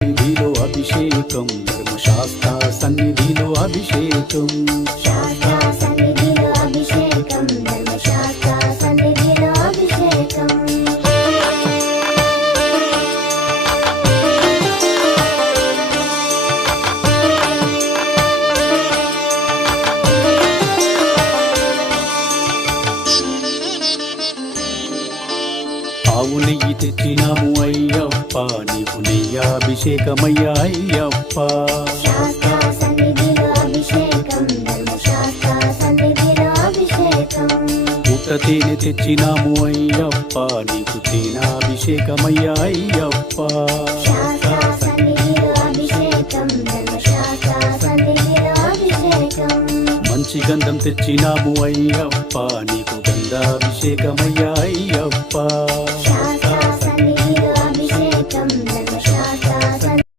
సన్నిధిలో అభిషేకం, ధర్మశాస్త్ర సన్నిధిలో అభిషేకం, శాస్త్ర సన్నిధిలో అభిషేకం, ధర్మశాస్త్ర సన్నిధిలో అభిషేకం. ఆవు నెయ్యి తెచ్చినాము అయ్యప్ప, నీకు నెయ్యాభిషేకమయ్యా అయ్యప్ప. శాస్త్ర సన్నిధిలో అభిషేకం, ధర్మశాస్త్ర సన్నిధిలో అభిషేకం. పుట్ట తేనె తెచ్చినాము అయ్యప్ప, నీకు తేనాభిషేకమయ్యా అయ్యప్ప. శాస్త్ర సన్నిధిలో అభిషేకం, ధర్మశాస్త్ర సన్నిధిలో అభిషేకం. మంచి గంధం తెచ్చినాము అయ్యప్ప, నీకు గంధాభిషేకమయ్యా అయ్యప్ప.